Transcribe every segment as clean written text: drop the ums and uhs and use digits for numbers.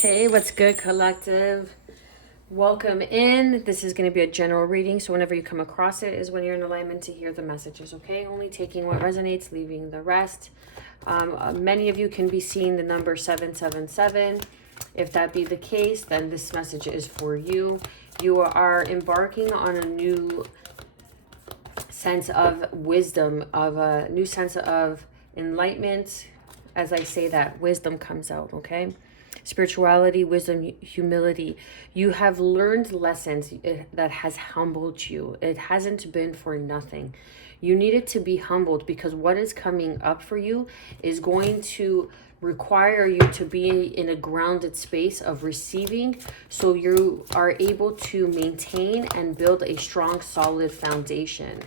Hey, what's good, collective? Welcome in. This is going to be a general reading, so whenever you come across it is when you're in alignment to hear the messages, okay? Only taking what resonates, leaving the rest. Many of you can be seeing the number 777. If that be the case, then this message is for you. You are embarking on a new sense of wisdom, of a new sense of enlightenment. As I say that, wisdom comes out, okay? Spirituality, wisdom, humility. You have learned lessons that has humbled you. It hasn't been for nothing. You needed to be humbled because what is coming up for you is going to require you to be in a grounded space of receiving, so you are able to maintain and build a strong, solid foundation.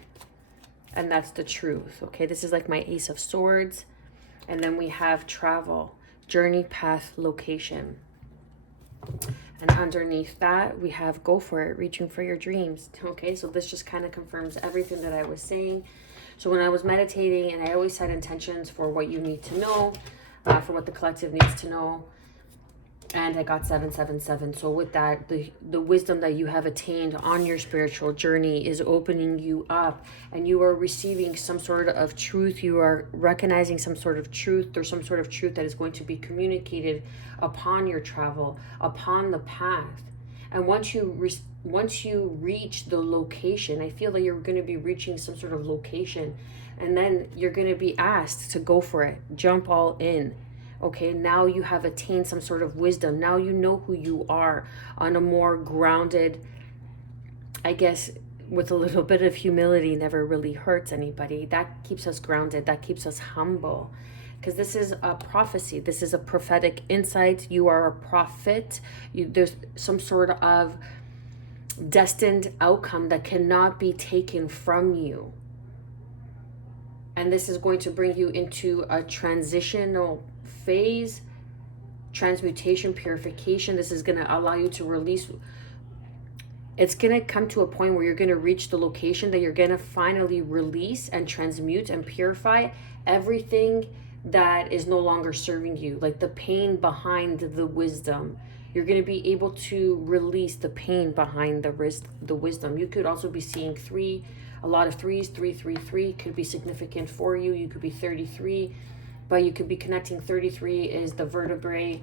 And that's the truth, okay? This is like my Ace of Swords. And then we have travel, journey, path, location. And underneath that, we have go for it, reaching for your dreams. Okay, so this just kind of confirms everything that I was saying. So when I was meditating, and I always set intentions for what you need to know, for what the collective needs to know. And I got 777. So with that, the wisdom that you have attained on your spiritual journey is opening you up, and you are receiving some sort of truth. You are recognizing some sort of truth, or some sort of truth that is going to be communicated upon your travel, upon the path. And once you reach the location, I feel that you're going to be reaching some sort of location, and then you're going to be asked to go for it, jump all in. Okay, now you have attained some sort of wisdom. Now you know who you are on a more grounded, I guess, with a little bit of humility, never really hurts anybody. That keeps us grounded. That keeps us humble. Because this is a prophecy. This is a prophetic insight. You are a prophet. There's some sort of destined outcome that cannot be taken from you. And this is going to bring you into a transitional phase, transmutation, purification. This is going to allow you to release. It's going to come to a point where you're going to reach the location that you're going to finally release and transmute and purify everything that is no longer serving you, like the pain behind the wisdom. You're going to be able to release the pain behind the wisdom. You could also be seeing a lot of threes. 333 could be significant for you. You could be 33, but you could be connecting. 33 is the vertebrae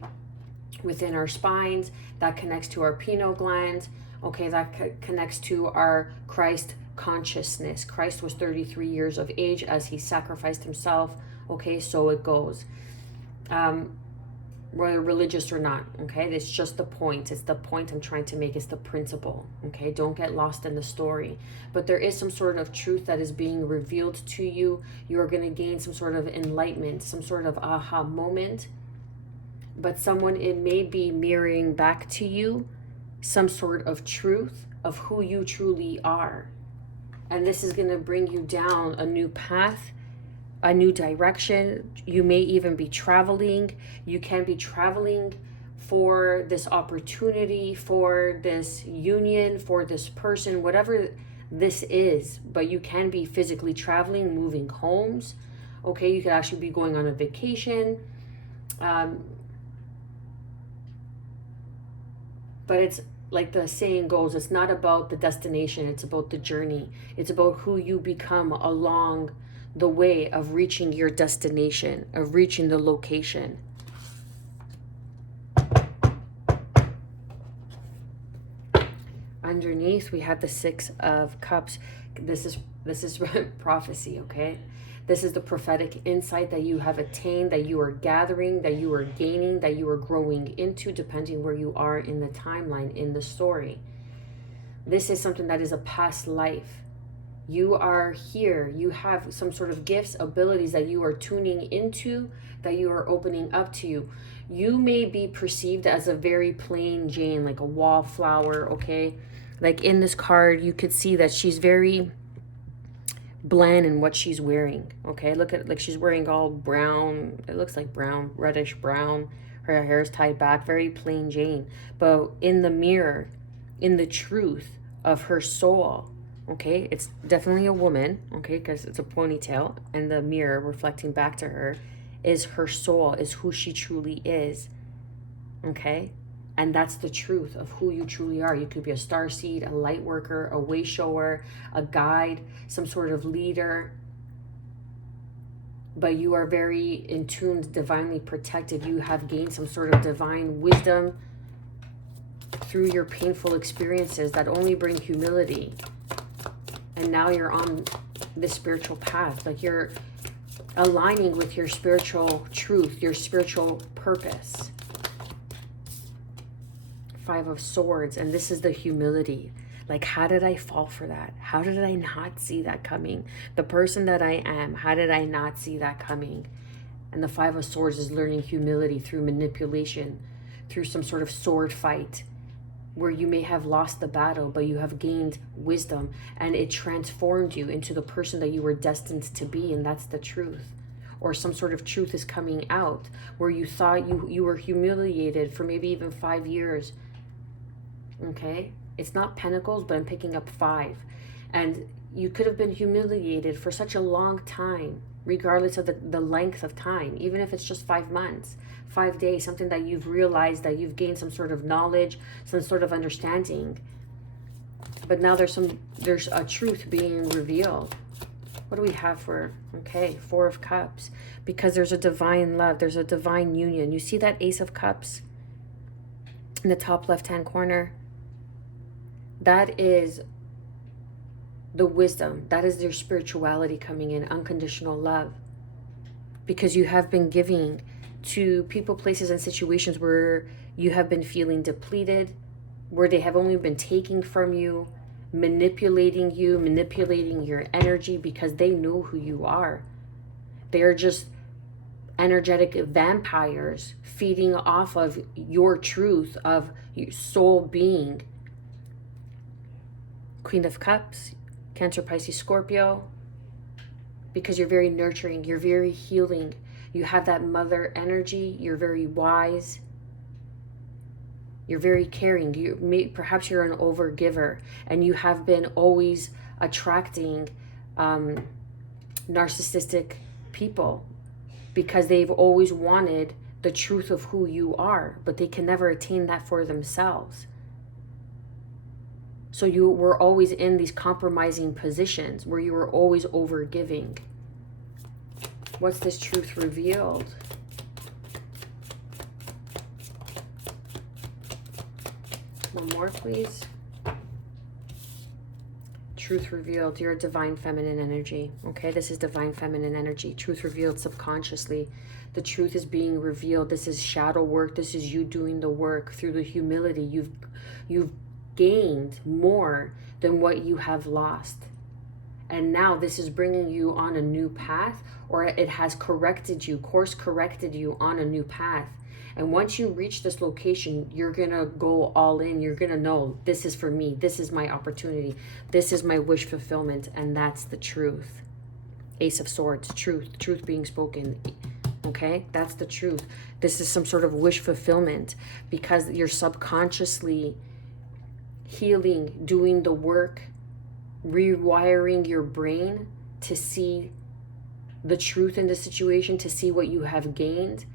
within our spines that connects to our pineal gland. Okay, that connects to our Christ consciousness. Christ was 33 years of age as he sacrificed himself. Okay, so it goes. Whether religious or not, okay? It's just the point. It's the point I'm trying to make. It's the principle, okay? Don't get lost in the story. But there is some sort of truth that is being revealed to you. You are going to gain some sort of enlightenment, some sort of aha moment. But it may be mirroring back to you some sort of truth of who you truly are. And this is going to bring you down a new path, a new direction. You may even be traveling. You can be traveling for this opportunity, for this union, for this person, whatever this is. But you can be physically traveling, moving homes. Okay, you could actually be going on a vacation. But it's like the saying goes, it's not about the destination, it's about the journey. It's about who you become along the way of reaching your destination, of reaching the location. Underneath, we have the 6 of Cups. This is prophecy, okay? This is the prophetic insight that you have attained, that you are gathering, that you are gaining, that you are growing into, depending where you are in the timeline, in the story. This is something that is a past life. You are here. You have some sort of gifts, abilities that you are tuning into, that you are opening up to you. You may be perceived as a very plain Jane, like a wallflower, okay? Like in this card, you could see that she's very bland in what she's wearing, okay? Look at, like, she's wearing all brown. It looks like brown, reddish brown. Her hair is tied back, very plain Jane. But in the mirror, in the truth of her soul, okay, it's definitely a woman, okay, because it's a ponytail, and the mirror reflecting back to her is her soul, is who she truly is. Okay? And that's the truth of who you truly are. You could be a starseed, a light worker, a way shower, a guide, some sort of leader. But you are very in tune, divinely protected. You have gained some sort of divine wisdom through your painful experiences that only bring humility. And now you're on this spiritual path. Like you're aligning with your spiritual truth, your spiritual purpose. Five of Swords, and this is the humility. Like, how did I fall for that? How did I not see that coming? The person that I am, how did I not see that coming? And the Five of Swords is learning humility through manipulation, through some sort of sword fight, where you may have lost the battle, but you have gained wisdom, and it transformed you into the person that you were destined to be, and that's the truth. Or some sort of truth is coming out, where you thought you were humiliated for maybe even 5 years. Okay, it's not pentacles, but I'm picking up 5. And you could have been humiliated for such a long time, regardless of the length of time, even if it's just 5 months, 5 days, something that you've realized, that you've gained some sort of knowledge, some sort of understanding. But now there's a truth being revealed. What do we have for, okay, 4 of Cups? Because there's a divine love, there's a divine union. You see that Ace of Cups in the top left-hand corner? That is the wisdom. That is your spirituality coming in, unconditional love. Because you have been giving to people, places, and situations where you have been feeling depleted, where they have only been taking from you, manipulating you, manipulating your energy, because they know who you are. They are just energetic vampires feeding off of your truth, of your soul being. Queen of Cups, Cancer, Pisces, Scorpio, because you're very nurturing, you're very healing, you have that mother energy, you're very wise, you're very caring, perhaps you're an overgiver, and you have been always attracting narcissistic people because they've always wanted the truth of who you are, but they can never attain that for themselves. So you were always in these compromising positions where you were always overgiving. What's this truth revealed? One more, please. Truth revealed. You're a divine feminine energy. Okay, this is divine feminine energy. Truth revealed subconsciously. The truth is being revealed. This is shadow work. This is you doing the work through the humility. You've gained more than what you have lost. And now this is bringing you on a new path, or it has corrected you, course corrected you on a new path. And once you reach this location, you're going to go all in. You're going to know, this is for me. This is my opportunity. This is my wish fulfillment. And that's the truth. Ace of Swords, truth being spoken. Okay, that's the truth. This is some sort of wish fulfillment because you're subconsciously healing, doing the work, rewiring your brain to see the truth in the situation, to see what you have gained.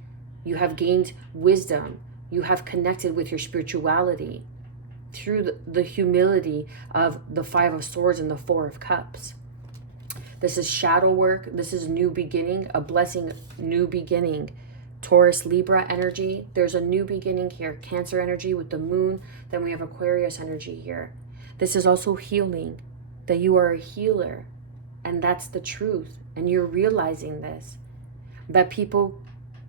You have gained wisdom. You have connected with your spirituality through the humility of the 5 of Swords and the 4 of Cups. This is shadow work. This is new beginning, a blessing, new beginning. Taurus, Libra energy. There's a new beginning here. Cancer energy with the moon. Then we have Aquarius energy here. This is also healing, that you are a healer. And that's the truth. And you're realizing this. That people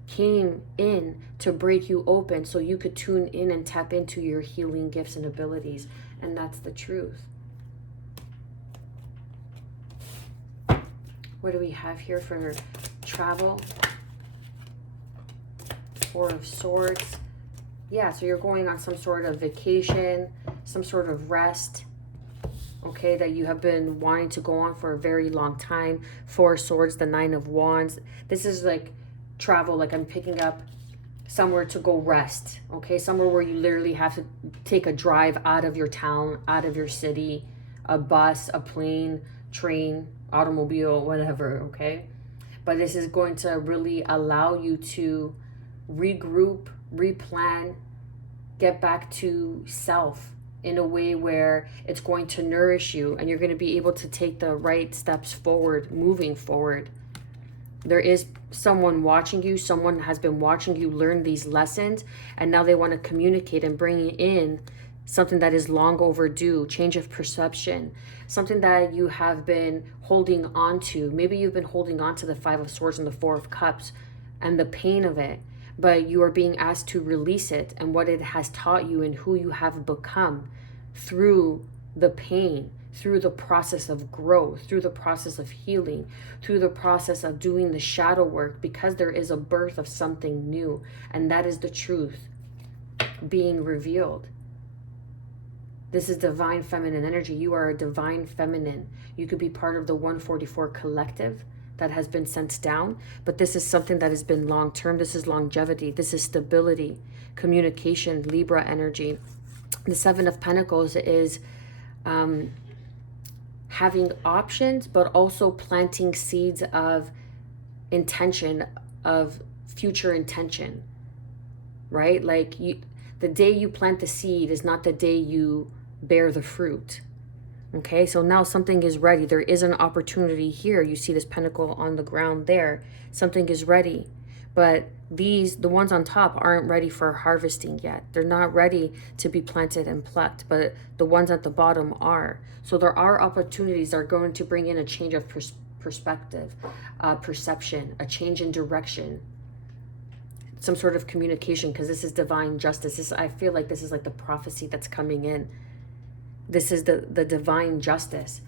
came in to break you open so you could tune in and tap into your healing gifts and abilities. And that's the truth. What do we have here for travel? 4 of Swords. Yeah, so you're going on some sort of vacation, some sort of rest, okay, that you have been wanting to go on for a very long time. 4 of Swords, the 9 of Wands. This is like travel, like I'm picking up somewhere to go rest, okay? Somewhere where you literally have to take a drive out of your town, out of your city, a bus, a plane, train, automobile, whatever, okay? But this is going to really allow you to regroup, replan, get back to self in a way where it's going to nourish you and you're going to be able to take the right steps forward, moving forward. There is someone watching you. Someone has been watching you learn these lessons, and now they want to communicate and bring in something that is long overdue, change of perception, something that you have been holding on to. Maybe you've been holding on to the Five of Swords and the Four of Cups and the pain of it, but you are being asked to release it and what it has taught you and who you have become through the pain, through the process of growth, through the process of healing, through the process of doing the shadow work, because there is a birth of something new, and that is the truth being revealed. This is divine feminine energy. You are a divine feminine. You could be part of the 144 collective that has been sent down, but this is something that has been long term. This is longevity. This is stability, communication, Libra energy. The Seven of Pentacles is having options, but also planting seeds of intention, of future intention, right? Like the day you plant the seed is not the day you bear the fruit. Okay, so now something is ready. There is an opportunity here. You see this pentacle on the ground there. Something is ready. But the ones on top aren't ready for harvesting yet. They're not ready to be planted and plucked, but the ones at the bottom are. So there are opportunities that are going to bring in a change of perspective, perception, a change in direction, some sort of communication, because this is divine justice. I feel like this is like the prophecy that's coming in. This is the divine justice.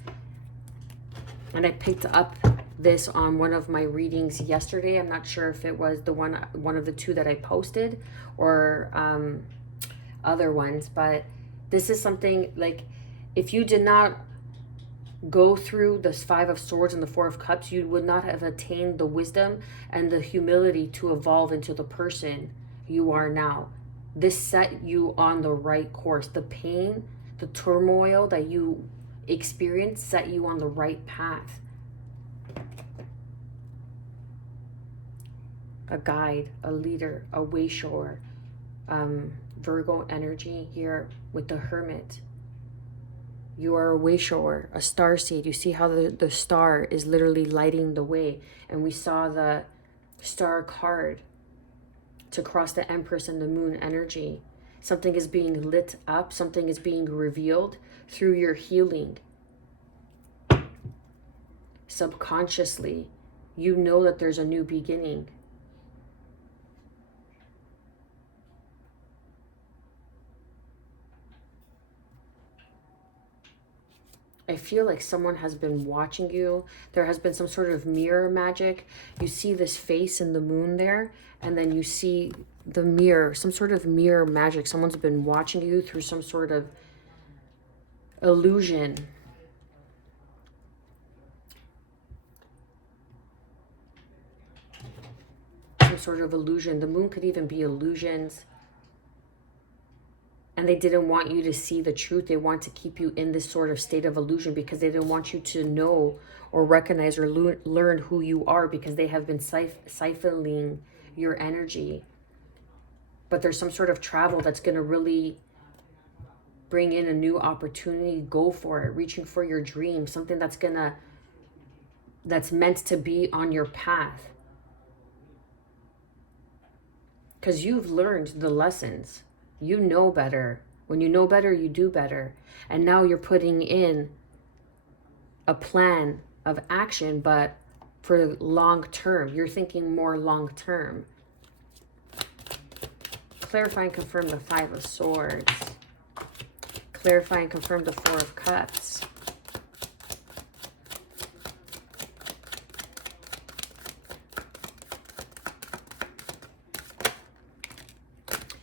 And I picked up this on one of my readings yesterday. I'm not sure if it was the one of the two that I posted or other ones, but this is something like, if you did not go through the Five of Swords and the Four of Cups, you would not have attained the wisdom and the humility to evolve into the person you are now. This set you on the right course. The pain, the turmoil that you experience set you on the right path. A guide, a leader, a way shower. Virgo energy here with the Hermit. You are a way shower, a star seed. You see how the star is literally lighting the way. And we saw the star card to cross the Empress and the Moon energy. Something is being lit up. Something is being revealed through your healing. Subconsciously, you know that there's a new beginning. I feel like someone has been watching you. There has been some sort of mirror magic. You see this face in the moon there, and then you see the mirror, some sort of mirror magic. Someone's been watching you through some sort of illusion. Some sort of illusion. The moon could even be illusions. And they didn't want you to see the truth. They want to keep you in this sort of state of illusion because they didn't want you to know or recognize or learn who you are, because they have been siphoning your energy. But there's some sort of travel that's going to really bring in a new opportunity. Go for it. Reaching for your dream. Something that's meant to be on your path. Because you've learned the lessons. You know better. When you know better, you do better. And now you're putting in a plan of action, but for long term. You're thinking more long term. Clarify and confirm the Five of Swords. Clarify and confirm the Four of Cups.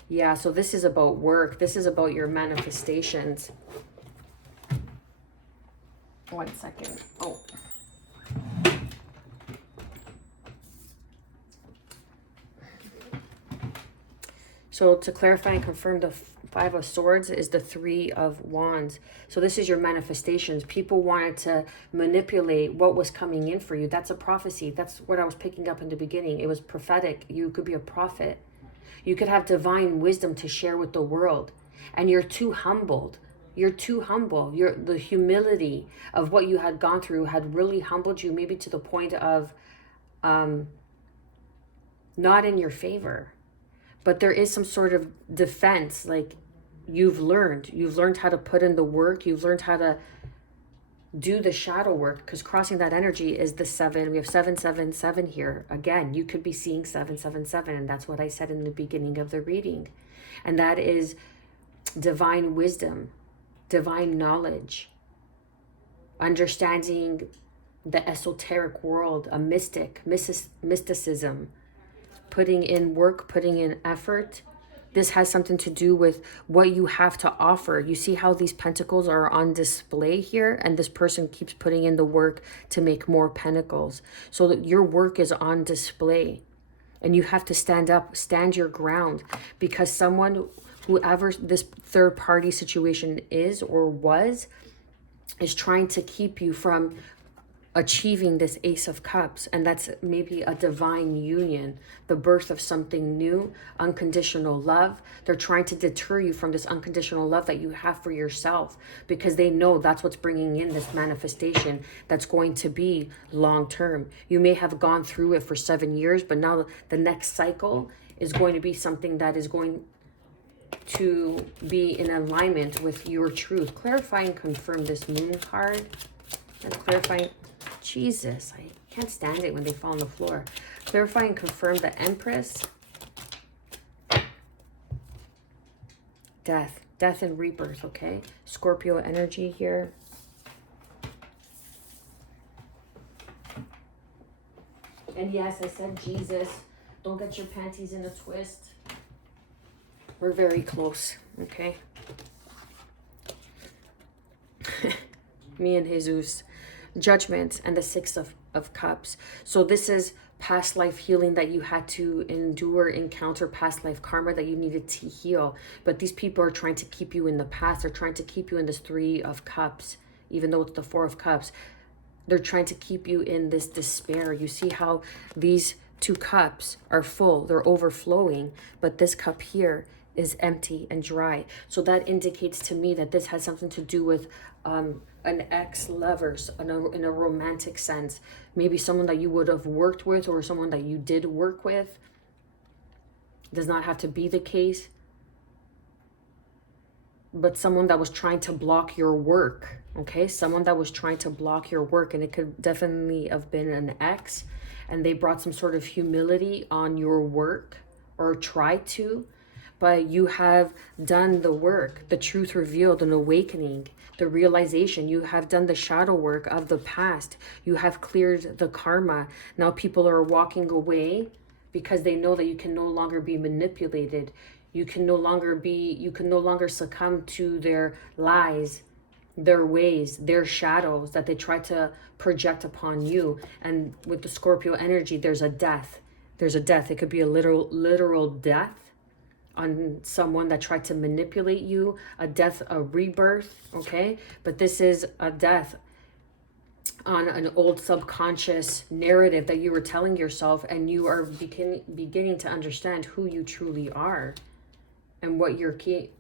Yeah, so this is about work. This is about your manifestations. 1 second. Oh. So to clarify and confirm, the Five of Swords is the Three of Wands. So this is your manifestations. People wanted to manipulate what was coming in for you. That's a prophecy. That's what I was picking up in the beginning. It was prophetic. You could be a prophet. You could have divine wisdom to share with the world, and you're too humbled. You're too humble. The humility of what you had gone through had really humbled you, maybe to the point of not in your favor. But there is some sort of defense, like you've learned how to put in the work. You've learned how to do the shadow work, because crossing that energy is the 7. We have 777 here. Again, you could be seeing 777, and that's what I said in the beginning of the reading. And that is divine wisdom, divine knowledge, understanding the esoteric world, a mysticism, putting in work, putting in effort. This has something to do with what you have to offer. You see how these pentacles are on display here, and this person keeps putting in the work to make more pentacles, so that your work is on display. And you have to stand up, stand your ground, because someone, whoever this third party situation is or was, is trying to keep you from achieving this Ace of Cups. And that's maybe a divine union, the birth of something new, unconditional love. They're trying to deter you from this unconditional love that you have for yourself, because they know that's what's bringing in this manifestation that's going to be long term. You may have gone through it for 7 years, but now the next cycle is going to be something that is going to be in alignment with your truth. Clarify and confirm this Moon card. That's clarifying. Jesus, I can't stand it when they fall on the floor. Clarify and confirm the Empress. Death and rebirth, okay? Scorpio energy here. And yes, I said Jesus. Don't get your panties in a twist. We're very close, okay? Me and Jesus. Judgment and the 6 of Cups. So this is past life healing that you had to endure, encounter past life karma that you needed to heal. But these people are trying to keep you in the past. They're trying to keep you in this 3 of Cups, even though it's the 4 of Cups. They're trying to keep you in this despair. You see how these 2 cups are full, they're overflowing, but this cup here is empty and dry. So that indicates to me that this has something to do with an ex-lover in a romantic sense. Maybe someone that you would have worked with, or someone that you did work with. Does not have to be the case. But someone that was trying to block your work, okay? Someone that was trying to block your work, and it could definitely have been an ex, and they brought some sort of humility on your work, or tried to. But you have done the work, the truth revealed, an awakening, the realization. You have done the shadow work of the past. You have cleared the karma. Now people are walking away because they know that you can no longer be manipulated. You can no longer succumb to their lies, their ways, their shadows that they try to project upon you. And with the Scorpio energy, there's a death. There's a death. It could be a literal death on someone that tried to manipulate you, a death, a rebirth, okay? But this is a death on an old subconscious narrative that you were telling yourself, and you are beginning to understand who you truly are and what you're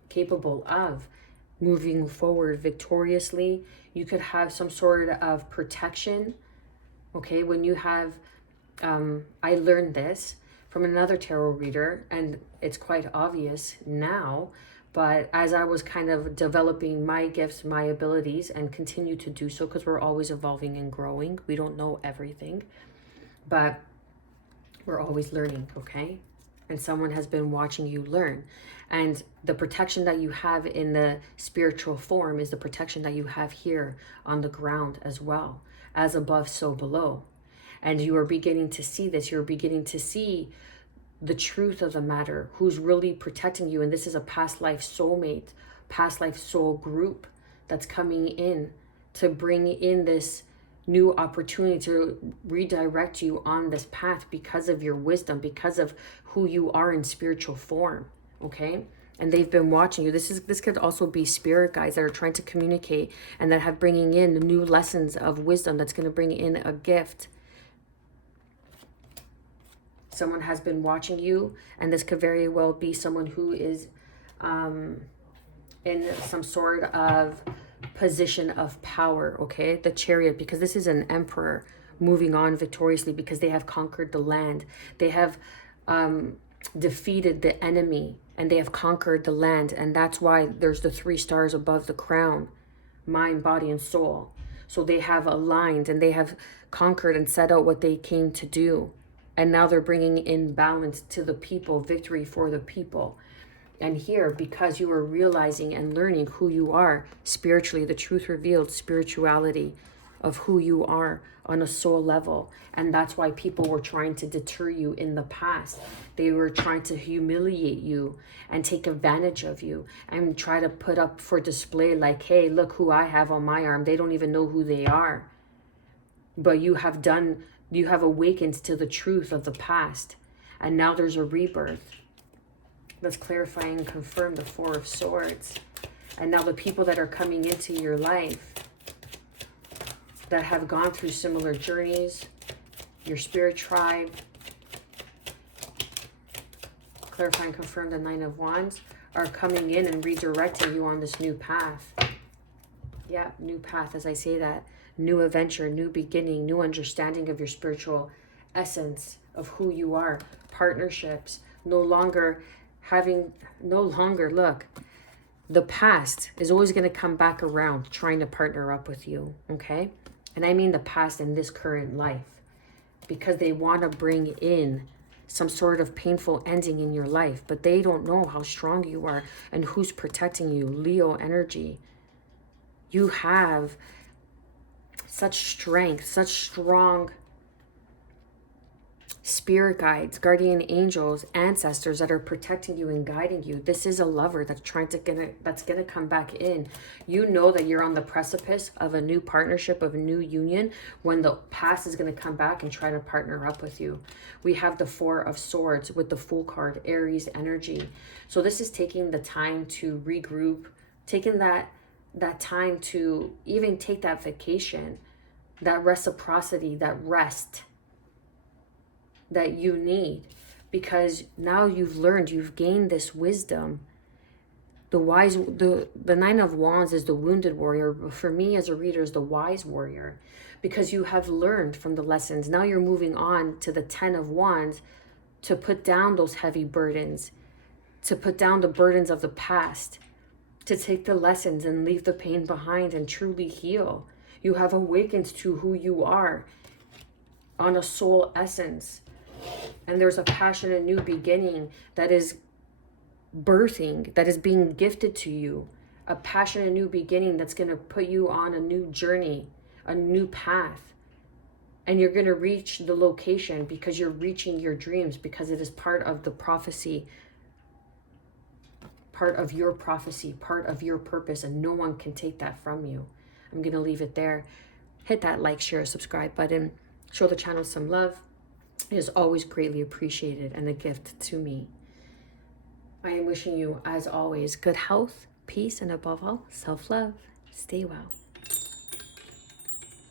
capable of moving forward victoriously. You could have some sort of protection, okay? When you have, I learned this from another tarot reader, and it's quite obvious now, but as I was kind of developing my gifts, my abilities, and continue to do so, because we're always evolving and growing. We don't know everything, but we're always learning, okay? And someone has been watching you learn. And the protection that you have in the spiritual form is the protection that you have here on the ground as well. As above, so below. And you are beginning to see this. You're beginning to see the truth of the matter, who's really protecting you. And this is a past life soulmate, past life soul group that's coming in to bring in this new opportunity to redirect you on this path because of your wisdom, because of who you are in spiritual form, okay? And they've been watching you. This could also be spirit guides that are trying to communicate and that have bringing in new lessons of wisdom that's going to bring in a gift. Someone has been watching you, and this could very well be someone who is in some sort of position of power, okay? The Chariot, because this is an emperor moving on victoriously because they have conquered the land. They have defeated the enemy, and they have conquered the land, and that's why there's the 3 stars above the crown: mind, body, and soul. So they have aligned, and they have conquered and set out what they came to do. And now they're bringing in balance to the people, victory for the people. And here, because you are realizing and learning who you are spiritually, the truth revealed, spirituality of who you are on a soul level. And that's why people were trying to deter you in the past. They were trying to humiliate you and take advantage of you and try to put up for display like, hey, look who I have on my arm. They don't even know who they are. But you have awakened to the truth of the past. And now there's a rebirth. Let's clarify and confirm the 4 of Swords. And now the people that are coming into your life that have gone through similar journeys, your spirit tribe. Clarify and confirm the 9 of Wands are coming in and redirecting you on this new path. Yeah, new path, as I say that. New adventure, new beginning, new understanding of your spiritual essence, of who you are. Partnerships, no longer, look, the past is always going to come back around trying to partner up with you, okay? And I mean the past in this current life, because they want to bring in some sort of painful ending in your life, but they don't know how strong you are and who's protecting you. Leo energy. You have such strength, such strong spirit guides, guardian angels, ancestors that are protecting you and guiding you. This is a lover that's gonna come back in. You know that you're on the precipice of a new partnership, of a new union, when the past is gonna come back and try to partner up with you. We have the 4 of Swords with the Fool card, Aries energy. So this is taking the time to regroup, taking that time to even take that vacation, that reciprocity, that rest that you need, because now you've learned, you've gained this wisdom. The 9 of Wands is the wounded warrior, but for me as a reader is the wise warrior, because you have learned from the lessons. Now you're moving on to the 10 of Wands to put down those heavy burdens, to put down the burdens of the past, to take the lessons and leave the pain behind and truly heal. You have awakened to who you are on a soul essence. And there's a passionate new beginning that is birthing, that is being gifted to you. A passionate new beginning that's going to put you on a new journey, a new path. And you're going to reach the location because you're reaching your dreams, because it is part of the prophecy, part of your prophecy, part of your purpose, and no one can take that from you. I'm going to leave it there. Hit that like, share, subscribe button. Show the channel some love. It is always greatly appreciated and a gift to me. I am wishing you, as always, good health, peace, and above all, self-love. Stay well.